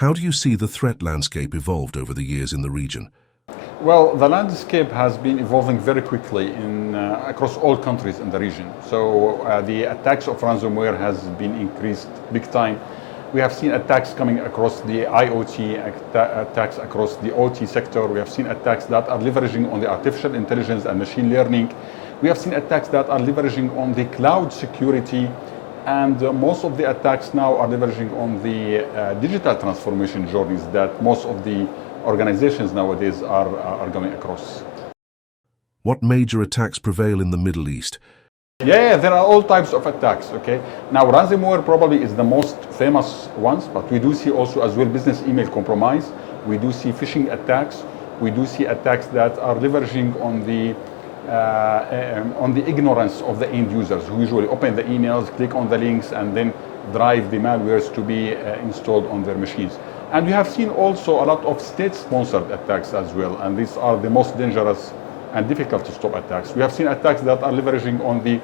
How do you see the threat landscape evolved over the years in the region? Well, the landscape has been evolving very quickly across all countries in the region. So the attacks of ransomware has been increased big time. We have seen attacks coming across the IoT, attacks across the OT sector. We have seen attacks that are leveraging on the artificial intelligence and machine learning. We have seen attacks that are leveraging on the cloud security. And most of the attacks now are leveraging on the digital transformation journeys that most of the organizations nowadays are going across. What major attacks prevail in the Middle East? Yeah, there are all types of attacks, okay? Now, ransomware probably is the most famous ones, but we do see also as well business email compromise. We do see phishing attacks. We do see attacks that are leveraging on the ignorance of the end users who usually open the emails, click on the links, and then drive the malwares to be installed on their machines. And we have seen also a lot of state-sponsored attacks as well, and these are the most dangerous and difficult to stop attacks. We have seen attacks that are leveraging on the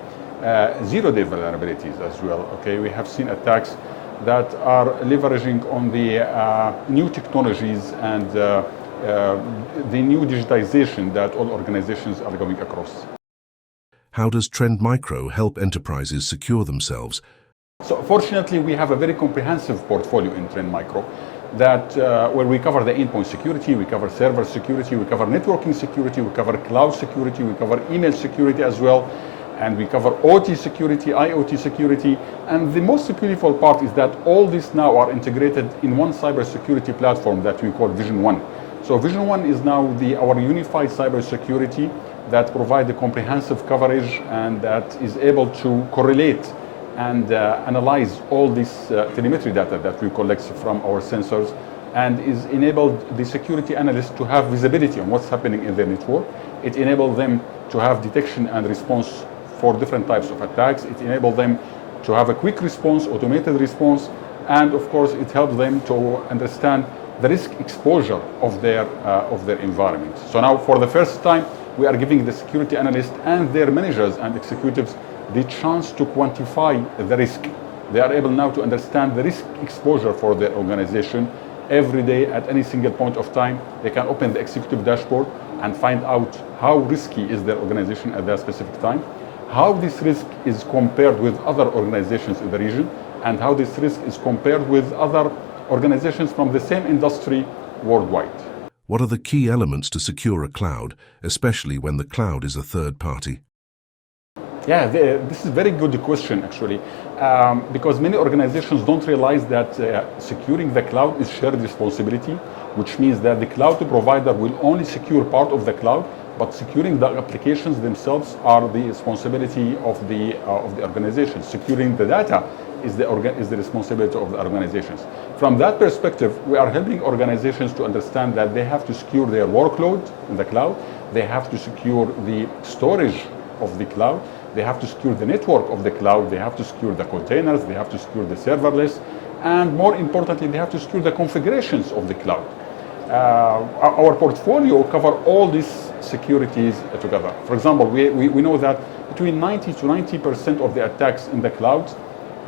zero-day vulnerabilities as well. Okay, we have seen attacks that are leveraging on the new technologies and the new digitization that all organizations are going across. How does Trend Micro help enterprises secure themselves? So fortunately, we have a very comprehensive portfolio in Trend Micro that where we cover the endpoint security, we cover server security, we cover networking security, we cover cloud security, we cover email security as well, and we cover OT security, IoT security. And the most beautiful part is that all these now are integrated in one cybersecurity platform that we call Vision One. So Vision One is now our unified cybersecurity that provides the comprehensive coverage and that is able to correlate and analyze all this telemetry data that we collect from our sensors, and is enabled the security analyst to have visibility on what's happening in their network. It enables them to have detection and response for different types of attacks. It enables them to have a quick response, automated response, and of course it helps them to understand the risk exposure of their environment. So now for the first time, we are giving the security analyst and their managers and executives the chance to quantify the risk. They are able now to understand the risk exposure for their organization every day at any single point of time. They can open the executive dashboard and find out how risky is their organization at that specific time, how this risk is compared with other organizations in the region, and how this risk is compared with other organizations from the same industry worldwide. What are the key elements to secure a cloud, especially when the cloud is a third party? Yeah, this is a very good question actually, because many organizations don't realize that securing the cloud is shared responsibility, which means that the cloud provider will only secure part of the cloud, but securing the applications themselves are the responsibility of the organization. Securing the data is the responsibility of the organizations. From that perspective, we are helping organizations to understand that they have to secure their workload in the cloud, they have to secure the storage of the cloud, they have to secure the network of the cloud, they have to secure the containers, they have to secure the serverless, and more importantly, they have to secure the configurations of the cloud. Our portfolio cover all these securities together. For example, we know that between 90 to 90% of the attacks in the cloud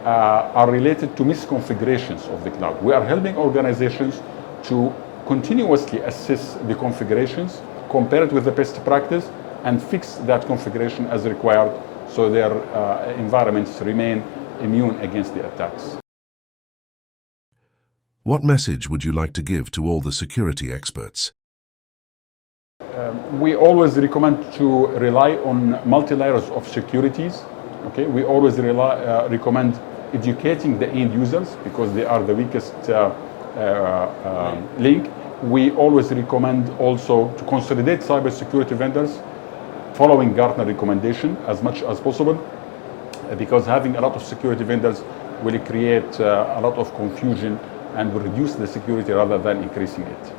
are related to misconfigurations of the cloud. We are helping organizations to continuously assess the configurations, compare it with the best practice, and fix that configuration as required so their environments remain immune against the attacks. What message would you like to give to all the security experts? We always recommend to rely on multi-layers of securities. Okay, we always recommend educating the end users because they are the weakest link. We always recommend also to consolidate cybersecurity vendors following Gartner recommendation as much as possible, because having a lot of security vendors will create a lot of confusion and will reduce the security rather than increasing it.